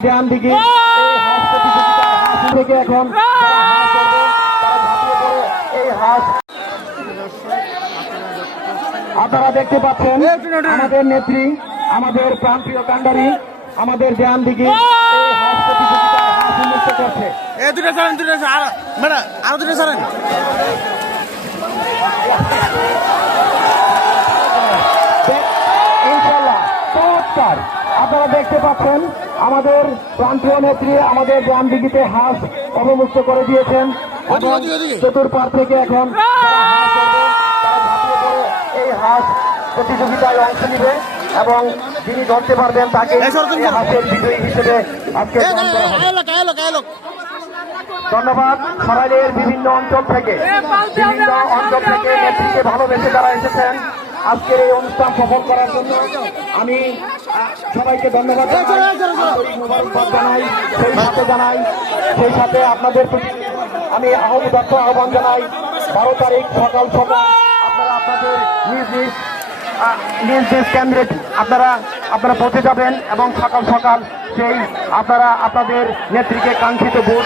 ধ্যান দিকে এই হাঁস প্রতিযোগিতা হাঁস থেকে এখন যারা হাঁস ধরবে তারা ঝাঁপিয়ে পড়ে এই হাঁস। আপনারা দেখতে পাচ্ছেন আমাদের নেত্রী, আমাদের প্রান্তীয় কান্ডারি, আমাদের ধ্যান দিকে এই হাঁস প্রতিযোগিতা হাঁস উন্মুক্ত করছে। ইনশাল্লাহ চমৎকার। আপনারা দেখতে পাচ্ছেন আমাদের প্রান্তীয় নেত্রী আমাদের গ্রাম দিঘিতে হাঁস অবমুক্ত করে দিয়েছেন। চতুর্পাড় থেকে এখন যারা হাঁস ধরবে তারা ঝাঁপিয়ে পড়ে এই হাঁস প্রতিযোগিতায় অংশ নিবে এবং যিনি ধরতে পারবেন তাকে এই হাঁসের বিজয়ী হিসেবে আজকে ধন্যবাদ। সরাইলের বিভিন্ন অঞ্চল থেকে নেত্রীকে ভালোবেসে যারা এসেছেন আজকের এই অনুষ্ঠান সফল করার জন্য আমি সবাইকে ধন্যবাদ জানাই, সেই সাথে আপনাদের প্রতি আমি আহ্বান জানাই 12 তারিখ সকাল সকাল আপনারা আপনাদের নিজ নিজ কেন্দ্রে আপনারা পৌঁছে যাবেন এবং সকাল সকাল সেই আপনারা আপনাদের নেত্রীকে কাঙ্ক্ষিত ভোট